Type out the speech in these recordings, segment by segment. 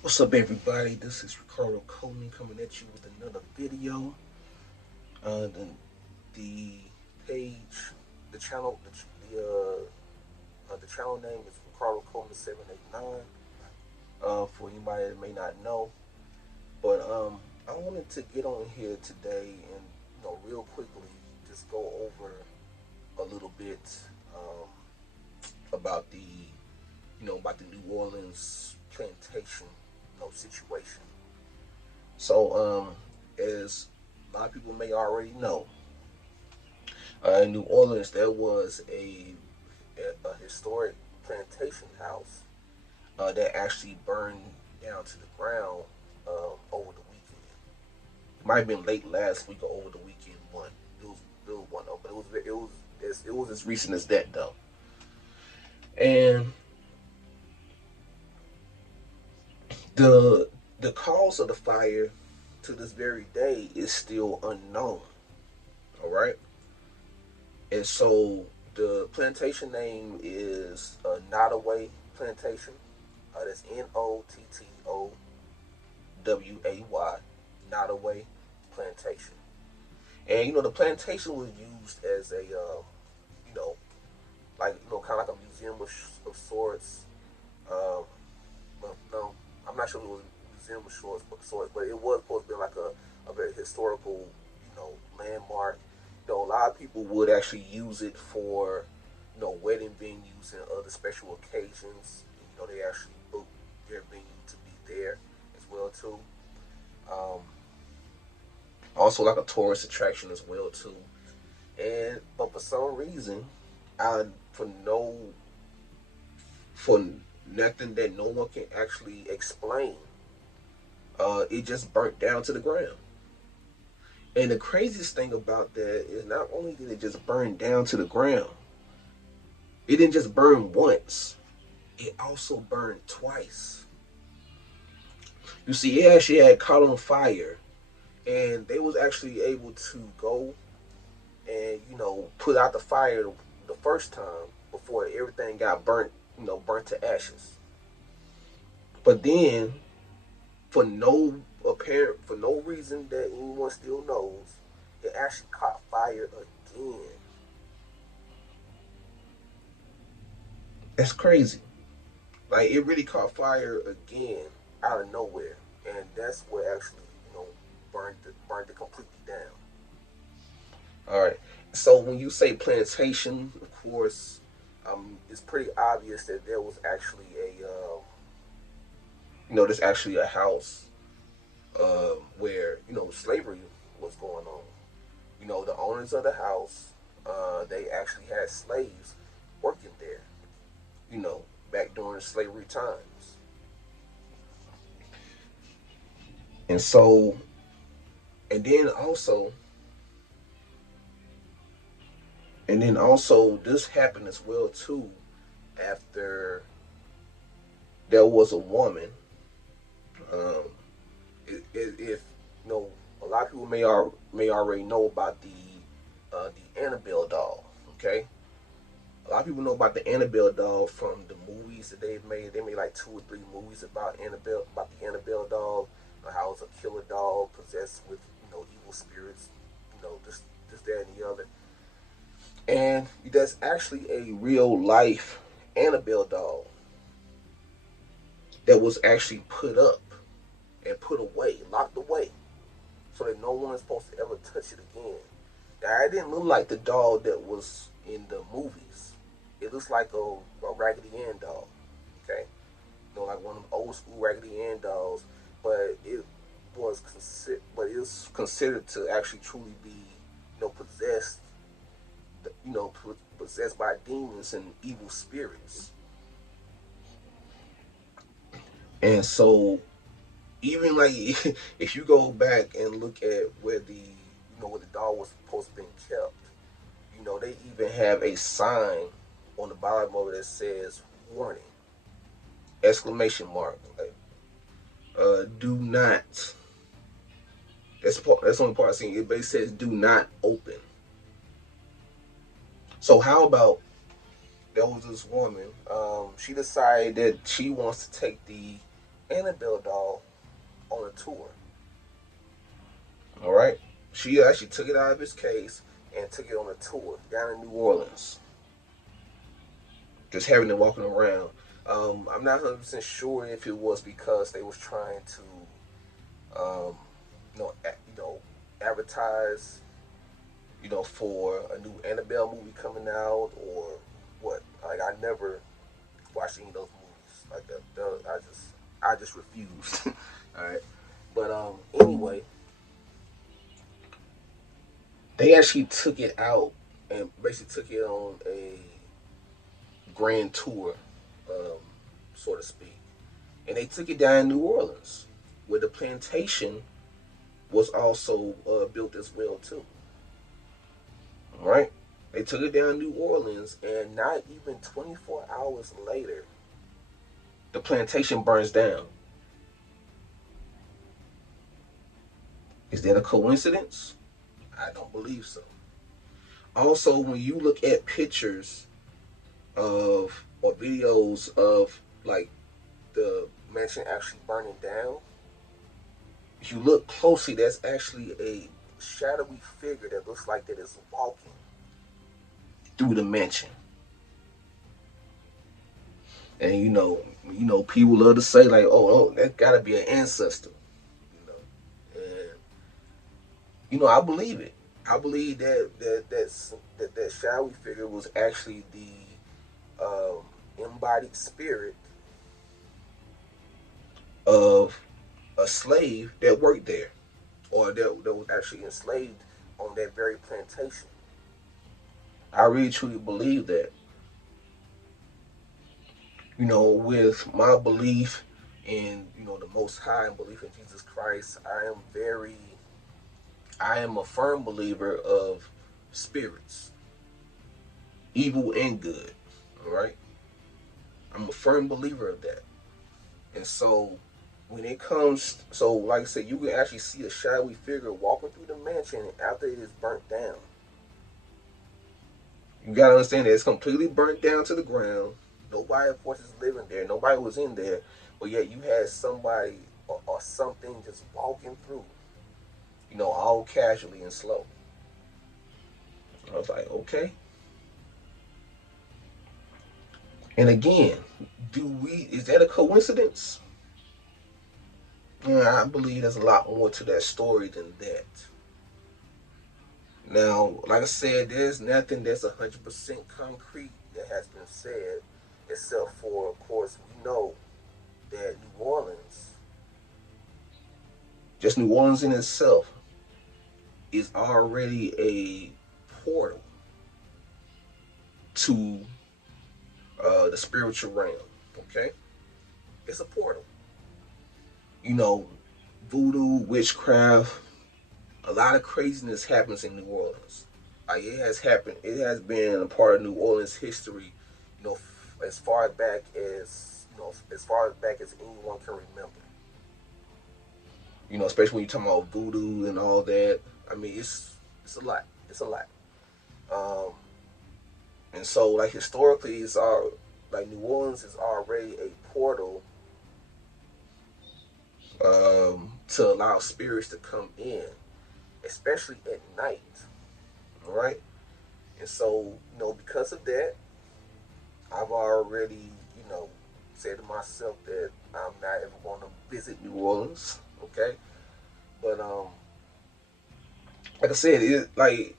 What's up, everybody? This is Ricardo Coleman coming at you with another video. The page, the channel, the channel name is Ricardo Coleman 789. For anybody that may not know, but I wanted to get on here today and real quickly just go over a little bit um, about the New Orleans plantation situation. So, as a lot of people may already know, in New Orleans there was a historic plantation house that actually burned down to the ground over the weekend. It might have been late last week or over the weekend, but it was one of, but it was as recent as that though. And the the cause of the fire to this very day is still unknown. All right. And so the plantation name is Nottoway Plantation. That's Nottoway, Plantation. And the plantation was used as a you know kind of like a museum of sorts. Um, but no, I'm not sure if it was a museum of sorts, but it was supposed to be like a very historical landmark. A lot of people would actually use it for wedding venues and other special occasions. They actually book their venue to be there as well too. Um, Also like a tourist attraction as well too. And but for some reason, I for no for nothing that no one can actually explain, it just burnt down to the ground. And the craziest thing about that is not only did it just burn down to the ground, it didn't just burn once, it also burned twice. You see, it actually had caught on fire, and they was actually able to go and put out the fire the first time before everything got burnt, burnt to ashes. But then, for no reason that anyone still knows, it actually caught fire again. That's crazy. Like, it really caught fire again out of nowhere, and that's what actually burned it completely down. All right. So when you say plantation, of course, it's pretty obvious that there was actually there's actually a house where slavery was going on. The owners of the house, they actually had slaves working there. Back during slavery times, and so, and then also, this happened as well too. After there was a woman, um, if a lot of people may already know about the Annabelle doll. Okay, a lot of people know about the Annabelle doll from the movies that they've made. They made like 2 or 3 movies about the Annabelle doll, how it's a killer doll possessed with evil spirits, this, that, and the other. And that's actually a real life Annabelle doll that was actually put up and put away, locked away, so that no one is supposed to ever touch it again. Now, it didn't look like the doll that was in the movies. It looks like a Raggedy Ann doll. Okay, like one of them old school Raggedy Ann dolls, but it was considered to actually truly be possessed, possessed by demons and evil spirits. And so, even like if you go back and look at where the doll was supposed to be kept, they even have a sign on the bottom of it that says "warning!" exclamation mark. Like, do not. That's the only part I seen. It basically says "do not open." So how about there was this woman? She decided that she wants to take the Annabelle doll on a tour. All right, she actually took it out of its case and took it on a tour down in New Orleans, just having it walking around. I'm not 100% sure if it was because they was trying to, advertise, for a new Annabelle movie coming out or what. Like I never watched any of those movies like that. I just refused. All right, but anyway, they actually took it out and basically took it on a grand tour, um, so to speak. And they took it down in New Orleans, where the plantation was also built as well too. All right, they took it down in New Orleans, and not even 24 hours later, the plantation burns down. Is that a coincidence? I don't believe so. Also, when you look at pictures of or videos of like the mansion actually burning down, if you look closely, that's actually a shadowy figure that looks like that is walking through the mansion. And people love to say like, "Oh, that gotta be an ancestor," and I believe it. I believe that shadowy figure was actually the embodied spirit of a slave that worked there, or that was actually enslaved on that very plantation. I really truly believe that. With my belief in the Most High and belief in Jesus Christ, I am a firm believer of spirits, evil and good. All right, I'm a firm believer of that. And so when it comes, so like I said, you can actually see a shadowy figure walking through the mansion after it is burnt down. You gotta understand that it's completely burnt down to the ground. Nobody, of course, is living there. Nobody was in there, but yet you had somebody or something just walking through, all casually and slow. I was like, okay. And again, is that a coincidence? I believe there's a lot more to that story than that. Now, like I said, there's nothing that's 100% concrete that has been said, except for, of course, we know that New Orleans, just New Orleans in itself, is already a portal to the spiritual realm. Okay, it's a portal. You know, voodoo, witchcraft, a lot of craziness happens in New Orleans. Like it has happened. It has been a part of New Orleans history. As far back as anyone can remember. Especially when you talk about voodoo and all that. I mean, it's a lot. It's a lot. Um, and so, like historically, like New Orleans is already a portal to allow spirits to come in, especially at night. All right, and so because of that, I've already said to myself that I'm not ever going to visit New Orleans. Okay, but like I said,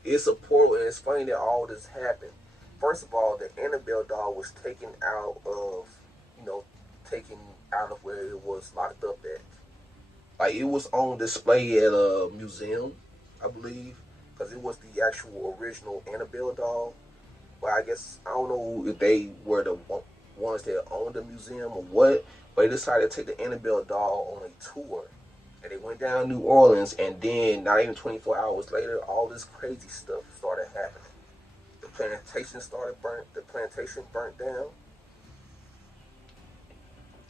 it's a portal, and it's funny that all this happened. First of all, the Annabelle doll was you know, taken out of where it was locked up at. Like it was on display at a museum, I believe, because it was the actual original Annabelle doll. But I guess I don't know if they were the ones that owned the museum or what. But they decided to take the Annabelle doll on a tour, and they went down New Orleans. And then, not even 24 hours later, all this crazy stuff started happening. The plantation burnt down,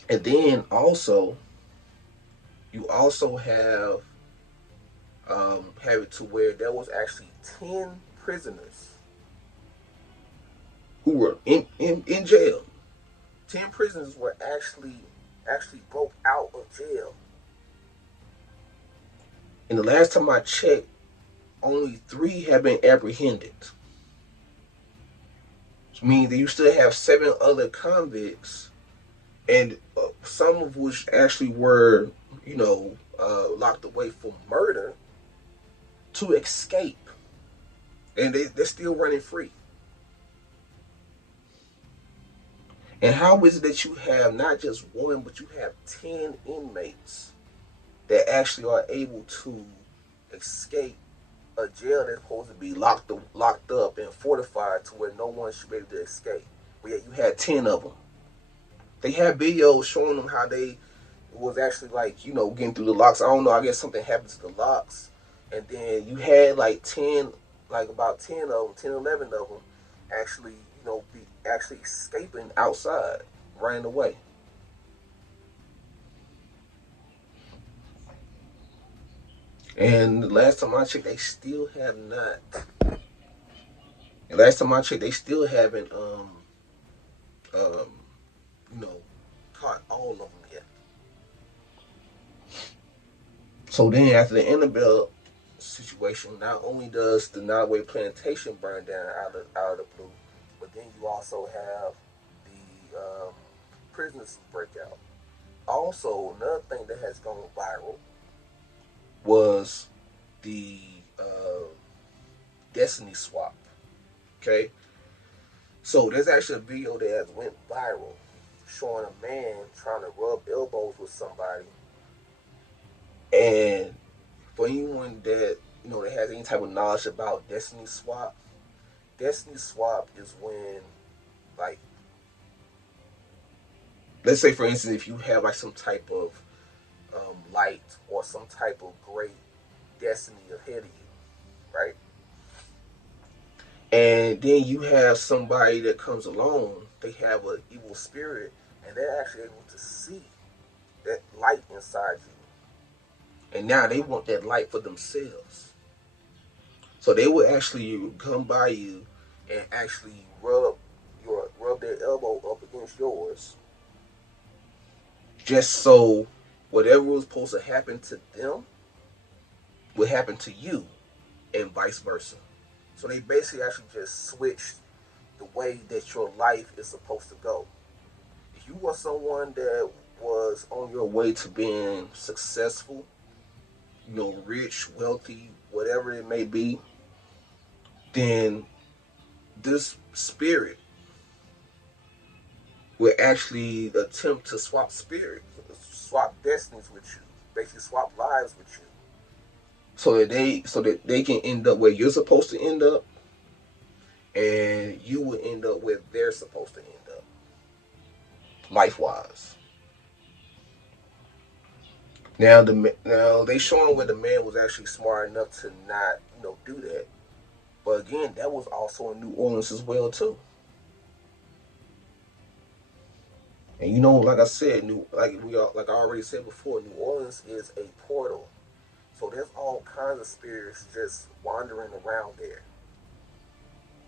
and then also you also have it to where there was actually 10 prisoners who were in jail. 10 prisoners were actually actually broke out of jail. And the last time I checked, only 3 have been apprehended. Which means that you still have 7 other convicts, and some of which actually were, locked away for murder to escape. And they're still running free. And how is it that you have not just one, but you have 10 inmates that actually are able to escape a jail that's supposed to be locked up and fortified to where no one should be able to escape? But yet you had 10 of them. They had videos showing them how they was actually getting through the locks. I don't know. I guess something happened to the locks, and then you had about 10 of them, 10, 11 of them, actually be actually escaping outside, running away. And the last time I checked, they still have not. And last time I checked, they still haven't um you know caught all of them yet. So then after the Annabelle situation, not only does the Nottoway plantation burn down out of the blue, but then you also have the prisoners break out. Also, another thing that has gone viral was the uh, Destiny swap. Okay, so there's actually a video that has went viral showing a man trying to rub elbows with somebody, and for anyone that that has any type of knowledge about Destiny swap is when, like, let's say for instance, if you have like some type of light or some type of great destiny ahead of you, right? And then you have somebody that comes along, they have an evil spirit, and they're actually able to see that light inside you. And now they want that light for themselves. So they will actually come by you and actually rub their elbow up against yours, just so whatever was supposed to happen to them will happen to you, and vice versa. So they basically actually just switched the way that your life is supposed to go. If you were someone that was on your way to being successful, rich, wealthy, whatever it may be, then this spirit will actually attempt to swap destinies with you, basically swap lives with you, so that they can end up where you're supposed to end up, and you will end up where they're supposed to end up, life wise. Now they showing where the man was actually smart enough to not do that, but again, that was also in New Orleans as well too. And like I said, like I already said before, New Orleans is a portal. So there's all kinds of spirits just wandering around there.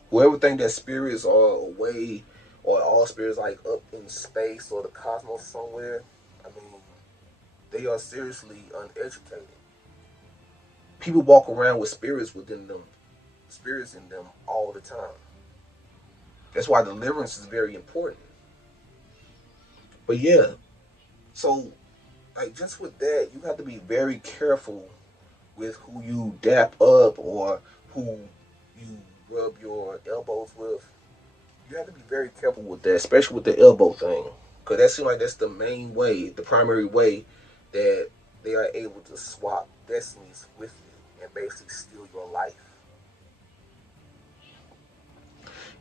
Whoever think that spirits are away, or all spirits like up in space or the cosmos somewhere, I mean, they are seriously uneducated. People walk around with spirits in them all the time. That's why deliverance is very important. But yeah, so like just with that, you have to be very careful with who you dap up or who you rub your elbows with. You have to be very careful with that, especially with the elbow thing, because that seems like that's the main way, the primary way that they are able to swap destinies with you and basically steal your life.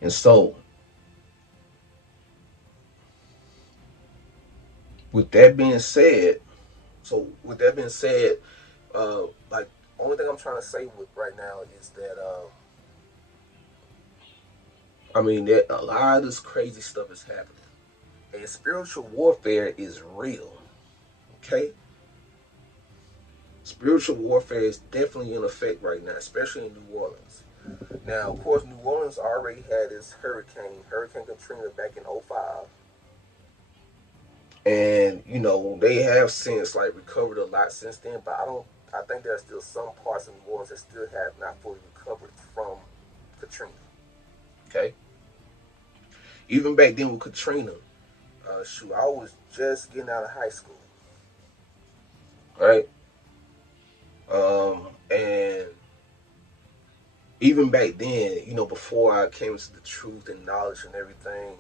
And so, with that being said, with that being said, like, only thing I'm trying to say with right now is that I mean that a lot of this crazy stuff is happening, and spiritual warfare is real. Okay, spiritual warfare is definitely in effect right now, especially in New Orleans. Now, of course, New Orleans already had this Hurricane Katrina back in '05. And they have since like recovered a lot since then, but I think there are still some parts of New Orleans that still have not fully recovered from Katrina. Okay, even back then with Katrina, shoot, I was just getting out of high school, right? And even back then, before I came into the truth and knowledge and everything,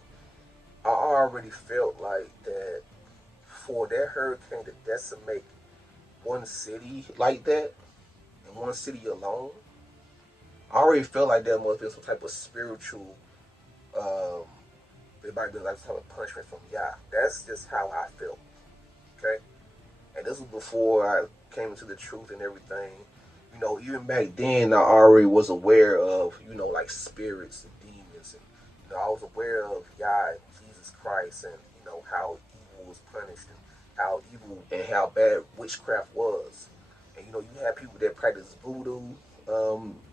I already felt like that for that hurricane to decimate one city like that, and one city alone, I already felt like there must be some type of spiritual, um, it might be like some type of punishment from Yah. That's just how I felt. Okay, and this was before I came into the truth and everything. Even back then, I already was aware of like spirits and demons, and I was aware of Yah, Jesus Christ, and how evil was punished, and how evil and how bad witchcraft was. And you have people that practice voodoo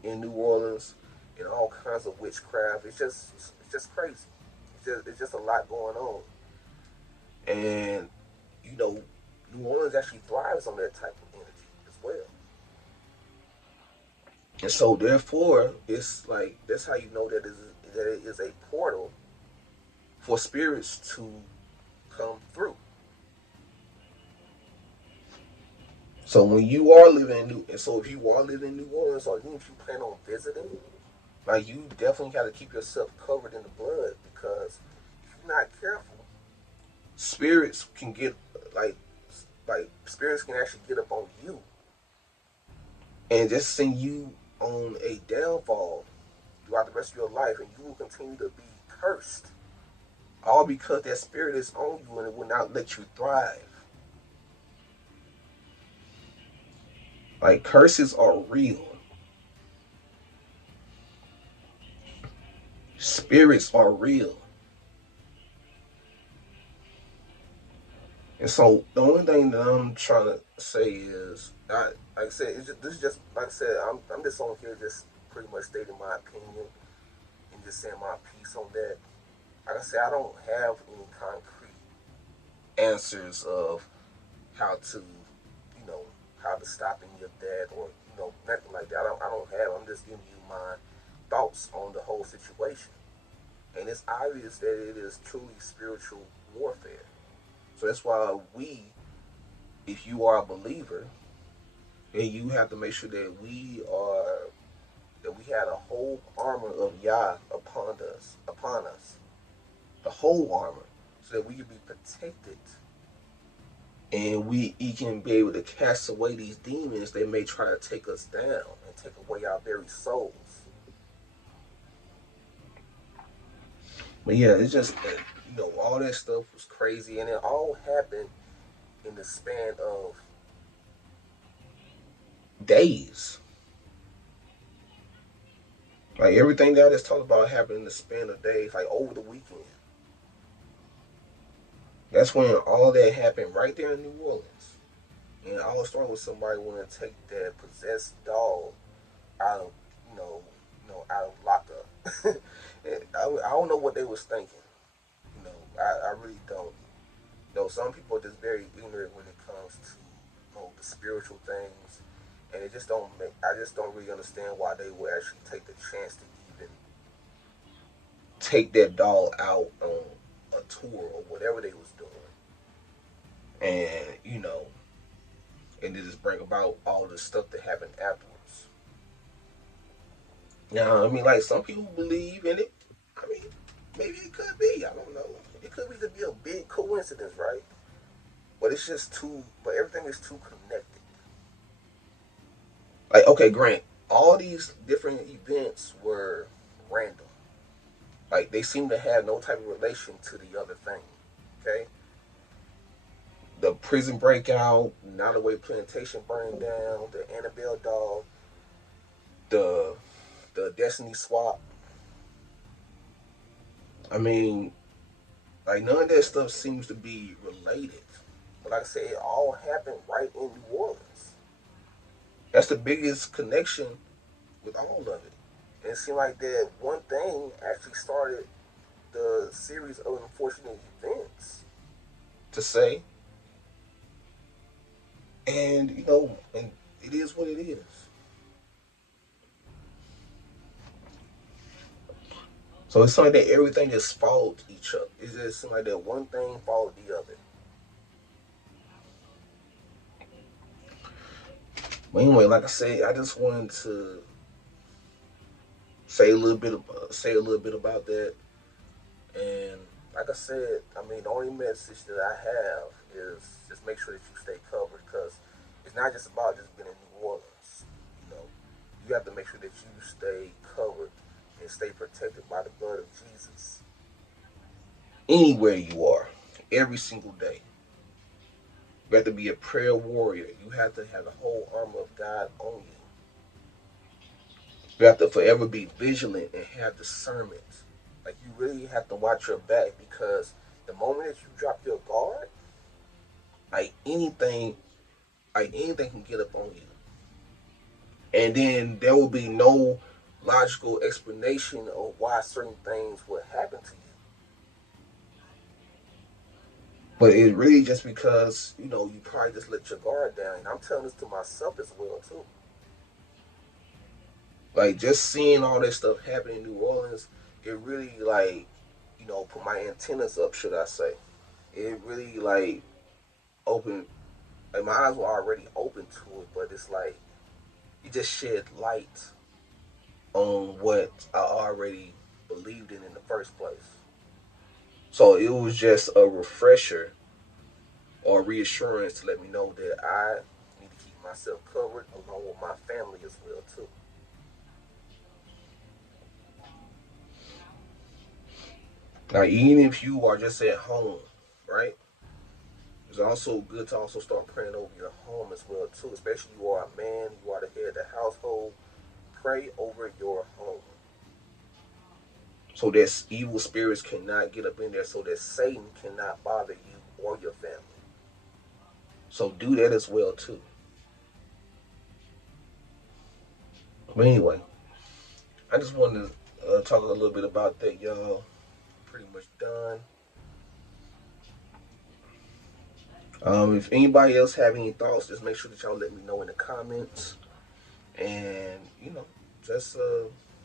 in New Orleans, and all kinds of witchcraft. It's just crazy. It's just a lot going on, and you know New Orleans actually thrives on that type of energy as well. And so therefore, it's like that's how you know that it is a portal for spirits to come through. So when you are living in and so if you are living in New Orleans, or even if you plan on visiting, like you definitely got to keep yourself covered in the blood, because if you're not careful, spirits can get like spirits can actually get up on you and just send you on a downfall throughout the rest of your life, and you will continue to be cursed, all because that spirit is on you and it will not let you thrive. Like curses are real, spirits are real. And so the only thing that I'm trying to say is, like I said, this is just like I said. I'm just on here just pretty much stating my opinion and just saying my piece on that. Like I said, I don't have any concrete answers of how to, how to stop any of that, or nothing like that. I don't have. I'm just giving you my thoughts on the whole situation, and it's obvious that it is truly spiritual warfare. So that's why if you are a believer, then you have to make sure that we had a whole armor of Yah upon us, the whole armor, so that we can be protected, and we can be able to cast away these demons that may try to take us down and take away our very souls. But yeah, it's just that all that stuff was crazy, and it all happened in the span of days. Like everything that I just talked about happened in the span of days, like over the weekend. That's when all that happened right there in New Orleans. And all started with somebody wanting to take that possessed dog out of, out of lockup. I don't know what they was thinking. I really don't. Some people are just very ignorant when it comes to the spiritual things, and it just don't make. I just don't really understand why they would actually take the chance to even take that dog out on a tour or whatever they was doing, and and to just bring about all the stuff that happened afterwards. Now, I mean, like some people believe in it. I mean, maybe it could be. I don't know. It could be to be a big coincidence, right? But it's just too. But everything is too connected. Like, okay, Grant. All these different events were random. Like they seem to have no type of relation to the other thing. Okay, the prison breakout, Nottoway Plantation burning down, the Annabelle doll, the Destiny swap. I mean, like none of that stuff seems to be related. But like I said, it all happened right in New Orleans. That's the biggest connection with all of it. And it seemed like that one thing actually started the series of unfortunate events to say. And, you know, and it is what it is. So it's like that everything just followed each other. It's just like that one thing followed the other. But anyway, like I said, I just wanted to say a little bit about that. And like I said, I mean, the only message that I have is just make sure that you stay covered, because it's not just about just being in New Orleans. You know, you have to make sure that you stay covered and stay protected by the blood of Jesus anywhere you are, every single day. You have to be a prayer warrior. You have to have the whole armor of God on you. You have to forever be vigilant and have discernment. Like, you really have to watch your back, because the moment that you drop your guard, like anything, can get up on you, and then there will be no logical explanation of why certain things would happen to you. But it's really just because, you know, you probably just let your guard down. And I'm telling this to myself as well too. Like, just seeing all this stuff happen in New Orleans, it really, like, you know, put my antennas up, should I say. It really, like, opened, like, my eyes were already open to it, but it's like, it just shed light on what I already believed in the first place. So it was just a refresher or reassurance to let me know that I need to keep myself covered along with my family as well too. Like, even if you are just at home, right? It's also good to also start praying over your home as well too. Especially you are a man, you are the head of the household. Pray over your home, so that evil spirits cannot get up in there, so that Satan cannot bother you or your family. So do that as well too. But anyway, I just wanted to talk a little bit about that, y'all. Pretty much done. If anybody else have any thoughts, just make sure that y'all let me know in the comments, and you know, just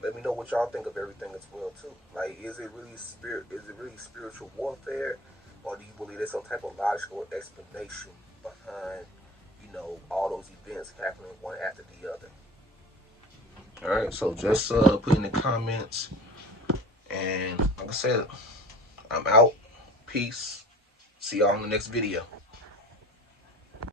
let me know what y'all think of everything as well too. Like, is it really spiritual warfare, or do you believe there's some type of logical explanation behind, you know, all those events happening one after the other? All right, so just put in the comments, and like I said, I'm out. Peace. See y'all in the next video.